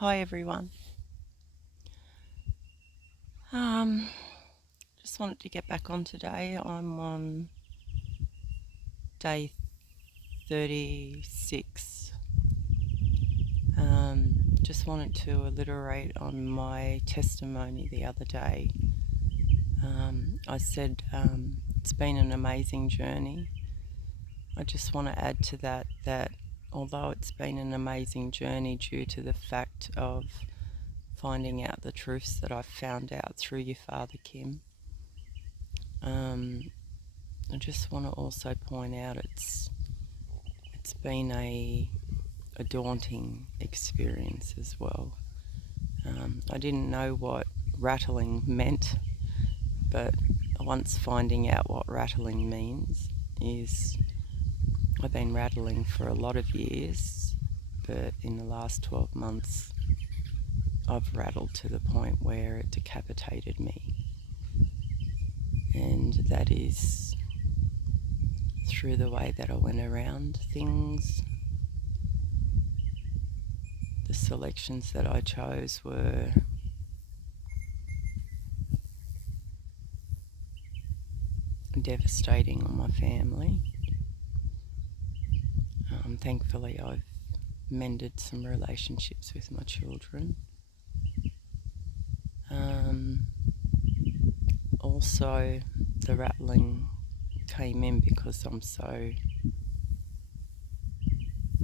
Hi everyone. Um, just wanted to get back on today. I'm on day 36. Just wanted to alliterate on my testimony the other day. I said it's been an amazing journey. I just want to add to that although it's been an amazing journey due to the fact of finding out the truths that I've found out through your father, Kim, I just want to also point out it's been a daunting experience as well. I didn't know what rattling meant, but once finding out what rattling means is I've been rattling for a lot of years, but in the last 12 months I've rattled to the point where it decapitated me, and that is through the way that I went around things. The selections that I chose were devastating on my family. Thankfully, I've mended some relationships with my children. Also, the rattling came in because I'm so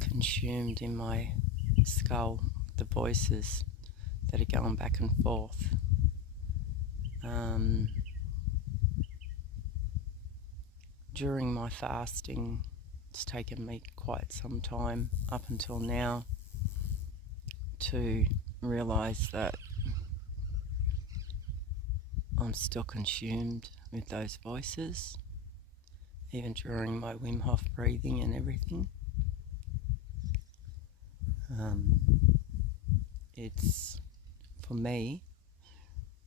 consumed in my skull, the voices that are going back and forth. During my fasting, it's taken me quite some time up until now to realise that I'm still consumed with those voices, even during my Wim Hof breathing and everything. It's, for me,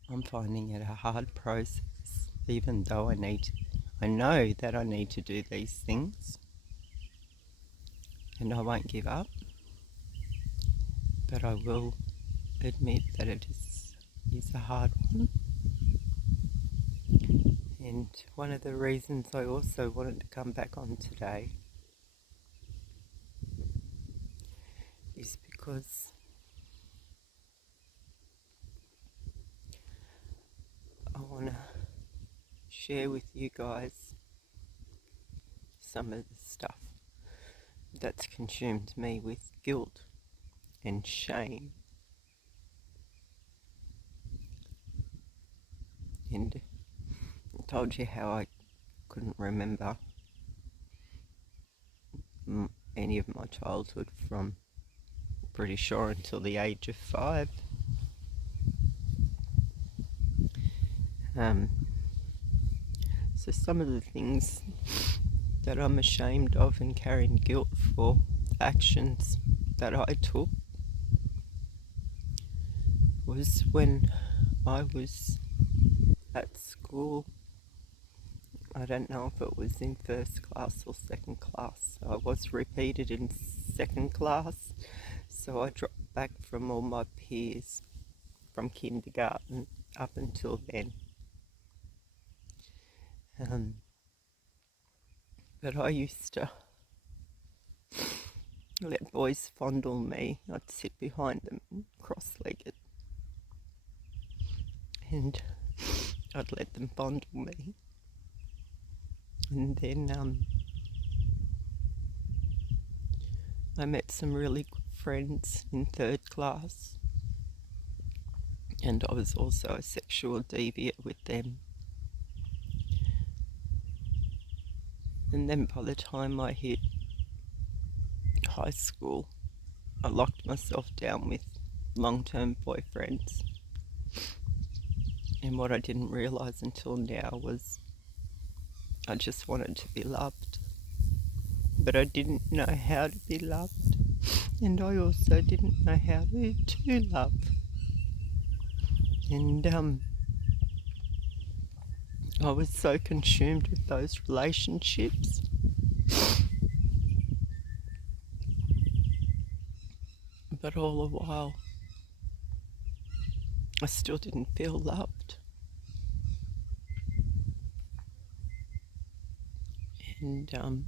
I'm finding it a hard process, even though I know that I need to do these things, and I won't give up, but I will admit that it is a hard one. And one of the reasons I also wanted to come back on today is because I want to share with you guys some of the stuff that's consumed me with guilt and shame. And I told you how I couldn't remember any of my childhood from pretty sure until the age of 5. So some of the things that I'm ashamed of and carrying guilt for, actions that I took, was when I was at school. I don't know if it was in first class or second class. I was repeated in second class, so I dropped back from all my peers from kindergarten up until then. But I used to let boys fondle me. I'd sit behind them cross-legged and I'd let them fondle me. And then I met some really good friends in third class, and I was also a sexual deviant with them. And then by the time I hit high school, I locked myself down with long-term boyfriends. And what I didn't realise until now was I just wanted to be loved. But I didn't know how to be loved. And I also didn't know how to love. And I was so consumed with those relationships. But all the while, I still didn't feel loved. And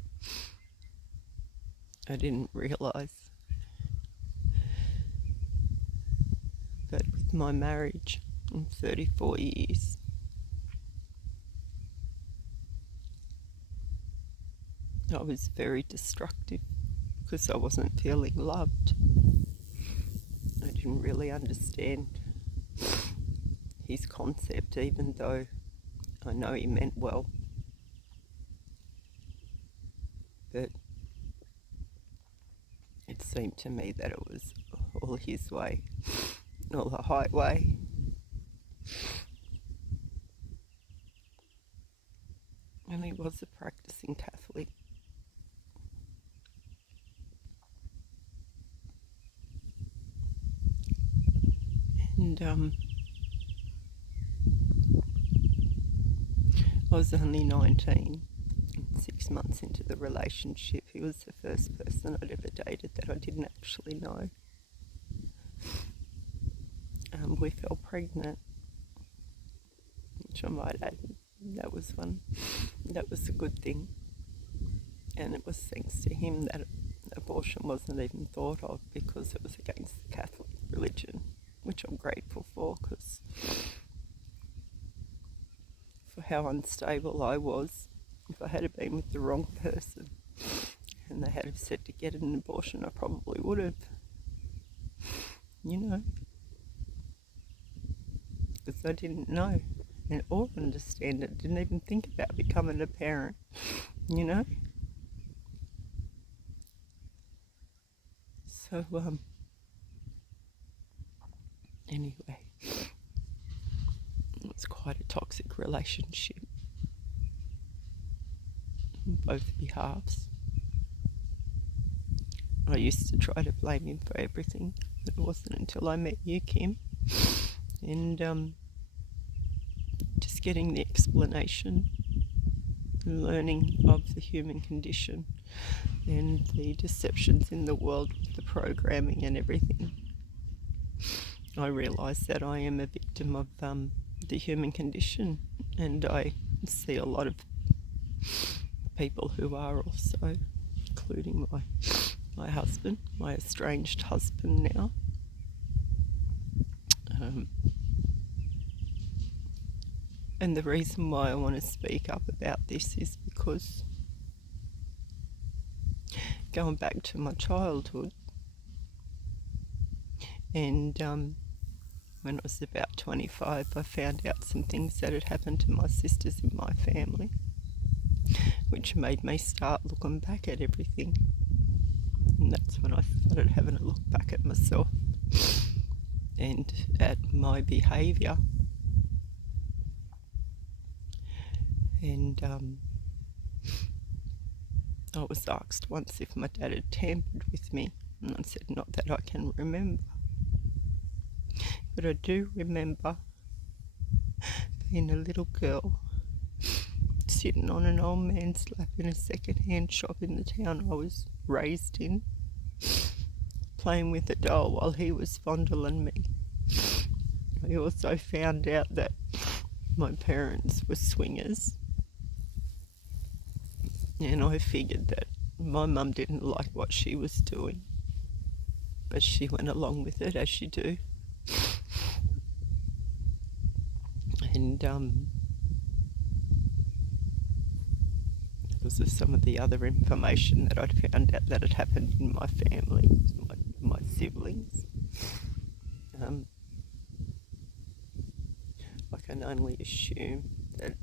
I didn't realise that with my marriage in 34 years, I was very destructive because I wasn't feeling loved. I didn't really understand his concept, even though I know he meant well. But it seemed to me that it was all his way, all the highway. And he was a practicing Catholic. And I was only 19. 6 months into the relationship, he was the first person I'd ever dated that I didn't actually know. We fell pregnant, which I might add, that was a good thing. And it was thanks to him that abortion wasn't even thought of, because it was against the Catholic religion, which I'm grateful for, because for how unstable I was, if I had been with the wrong person and they had said to get an abortion, I probably would have, because I didn't know or understand it, didn't even think about becoming a parent, So, anyway, it was quite a toxic relationship on both behalves. I used to try to blame him for everything, but it wasn't until I met you, Kim, and just getting the explanation and learning of the human condition and the deceptions in the world with the programming and everything, I realised that I am a victim of the human condition, and I see a lot of people who are also, including my husband, my estranged husband now. And the reason why I want to speak up about this is because going back to my childhood, and when I was about 25, I found out some things that had happened to my sisters in my family, which made me start looking back at everything. And that's when I started having a look back at myself and at my behaviour. And I was asked once if my dad had tampered with me, and I said not that I can remember. But I do remember being a little girl, sitting on an old man's lap in a second-hand shop in the town I was raised in, playing with a doll while he was fondling me. I also found out that my parents were swingers, and I figured that my mum didn't like what she was doing, but she went along with it, as you do. And because of some of the other information that I'd found out that had happened in my family, my siblings, I can only assume that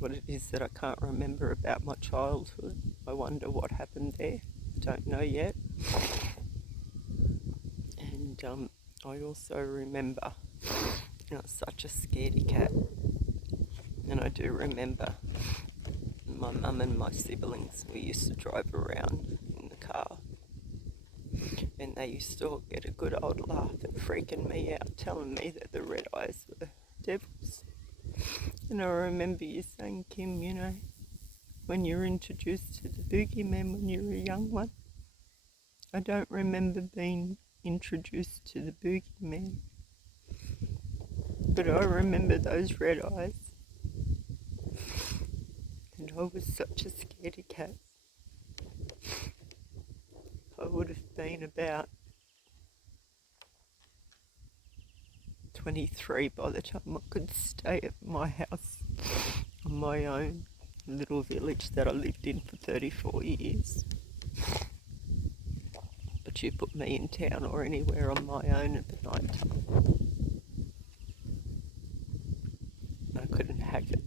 what it is that I can't remember about my childhood. I wonder what happened there. I don't know yet. And I also remember, I was such a scaredy cat, and I do remember my mum and my siblings, we used to drive around in the car, and they used to all get a good old laugh at freaking me out, telling me that the red eyes were devils. And I remember you saying, Kim, when you were introduced to the boogeyman when you were a young one, I don't remember being introduced to the boogeyman. But I remember those red eyes, and I was such a scaredy cat. I would have been about 23 by the time I could stay at my house on my own little village that I lived in for 34 years. But you put me in town or anywhere on my own at the night time, I couldn't hack it.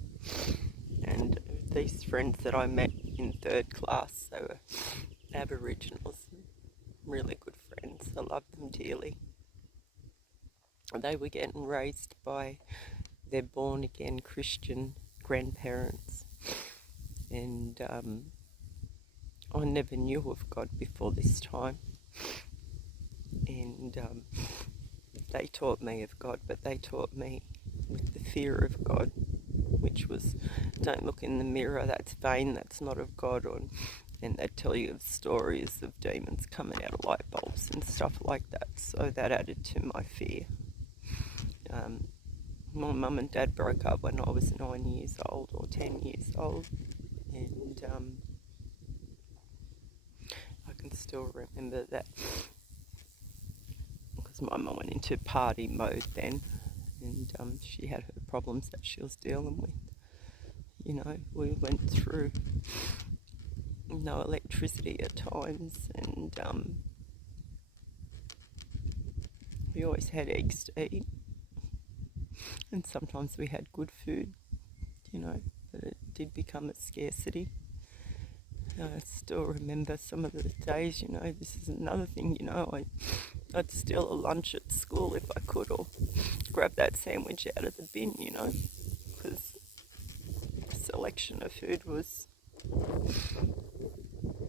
And these friends that I met in third class, they were Aboriginals, really good friends. I loved them dearly. They were getting raised by their born-again Christian grandparents, and I never knew of God before this time, and they taught me of God, but they taught me with the fear of God, which was, don't look in the mirror, that's vain, that's not of God. And they'd tell you of stories of demons coming out of light bulbs and stuff like that, so that added to my fear. My mum and dad broke up when I was 9 years old or 10 years old, and I can still remember that because my mum went into party mode then, and she had her problems that she was dealing with. You know, we went through no electricity at times, and we always had eggs to eat, and sometimes we had good food, you know, but it did become a scarcity. I still remember some of the days, you know, this is another thing, you know, I'd steal a lunch at school if I could, or grab that sandwich out of the bin, you know, because the selection of food was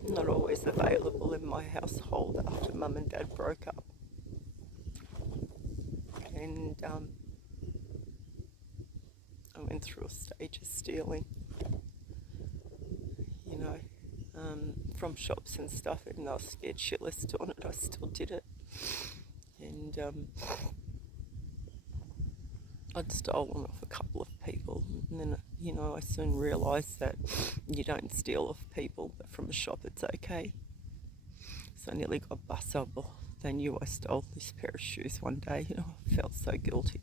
not always available in my household after mum and dad broke up. And I went through a stage of stealing, you know, from shops and stuff, and I was scared shitless doing it. I still did it. And I'd stolen off a couple of people, and then, you know, I soon realised that you don't steal off people, but from a shop it's okay. So I nearly got bust up. They knew I stole this pair of shoes one day, you know, I felt so guilty.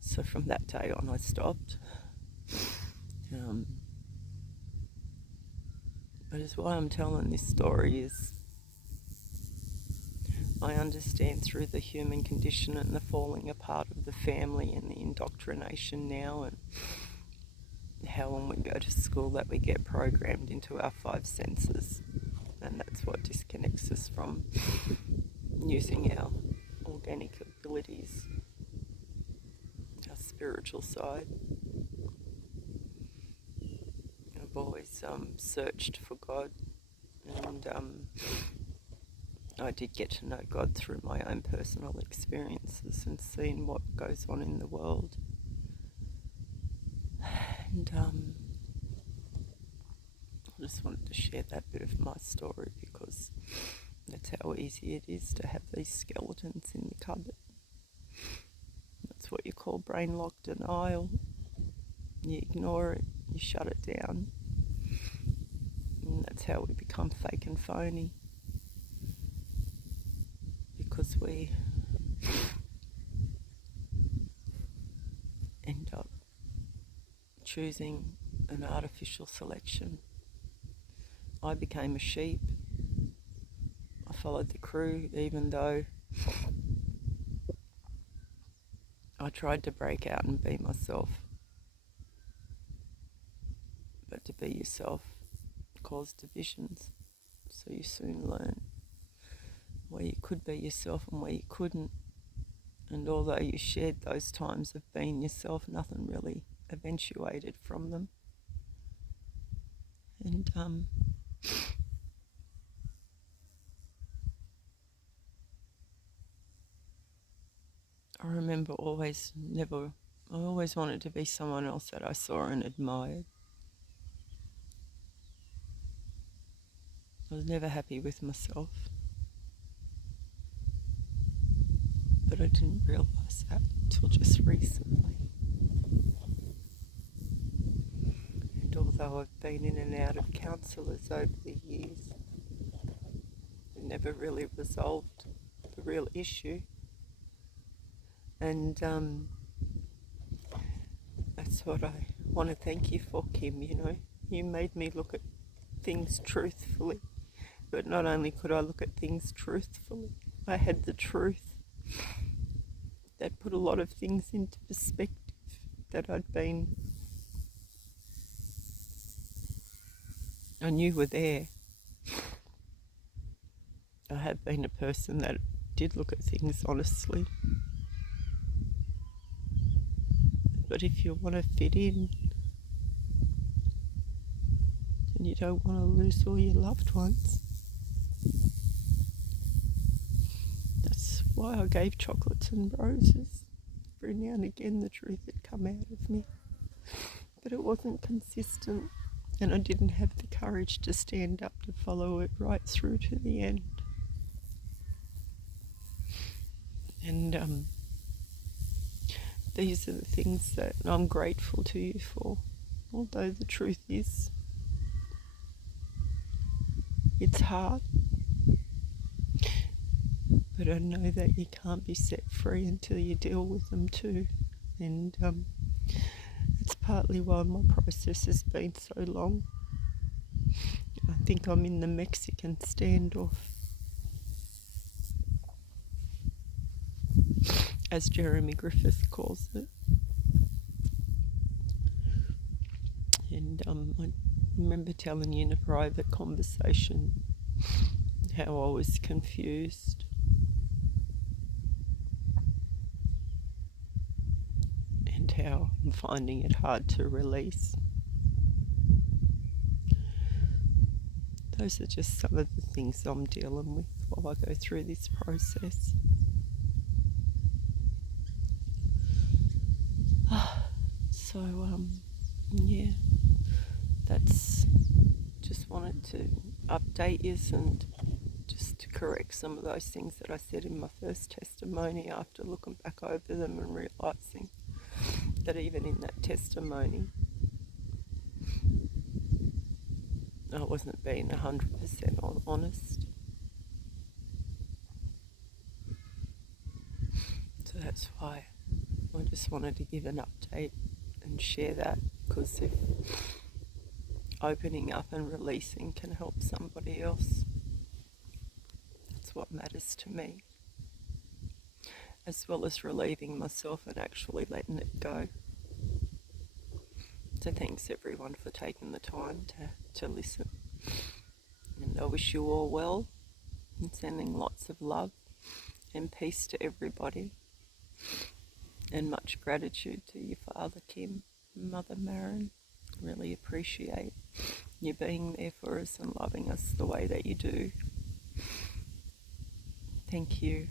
So from that day on I stopped. But as why I'm telling this story is I understand through the human condition and the falling apart of the family and the indoctrination now, and how when we go to school that we get programmed into our five senses, and that's what disconnects us from using our organic abilities, our spiritual side. I've always searched for God, and I did get to know God through my own personal experiences and seeing what goes on in the world. And I just wanted to share that bit of my story because that's how easy it is to have these skeletons in the cupboard. That's what you call brain lock denial. You ignore it, you shut it down. And that's how we become fake and phony. Because we end up choosing an artificial selection. I became a sheep. I followed the crew even though I tried to break out and be myself. But to be yourself caused divisions. So you soon learn where you could be yourself and where you couldn't. And although you shared those times of being yourself, nothing really eventuated from them. And I remember I always wanted to be someone else that I saw and admired. I was never happy with myself. But but I didn't realise that until just recently. And although I've been in and out of counsellors over the years, it never really resolved the real issue. And that's what I want to thank you for, Kim. You made me look at things truthfully. But not only could I look at things truthfully, I had the truth that put a lot of things into perspective that I knew were there. I have been a person that did look at things honestly. But if you want to fit in and you don't want to lose all your loved ones, that's why I gave chocolates and roses. Every now and again the truth had come out of me. But it wasn't consistent, and I didn't have the courage to stand up to follow it right through to the end. And these are the things that I'm grateful to you for. Although the truth is, it's hard. But I know that you can't be set free until you deal with them too. And it's partly why my process has been so long. I think I'm in the Mexican standoff, as Jeremy Griffith calls it. And I remember telling you in a private conversation how I was confused. And how I'm finding it hard to release. Those are just some of the things I'm dealing with while I go through this process. So, yeah, that's just wanted to update you and just to correct some of those things that I said in my first testimony after looking back over them and realising that even in that testimony I wasn't being 100% honest. So that's why I just wanted to give an update and share that, because if opening up and releasing can help somebody else, that's what matters to me, as well as relieving myself and actually letting it go. So thanks everyone for taking the time to listen, and I wish you all well, and sending lots of love and peace to everybody, and much gratitude to your father Kim and mother Marin. Really appreciate you being there for us and loving us the way that you do. Thank you.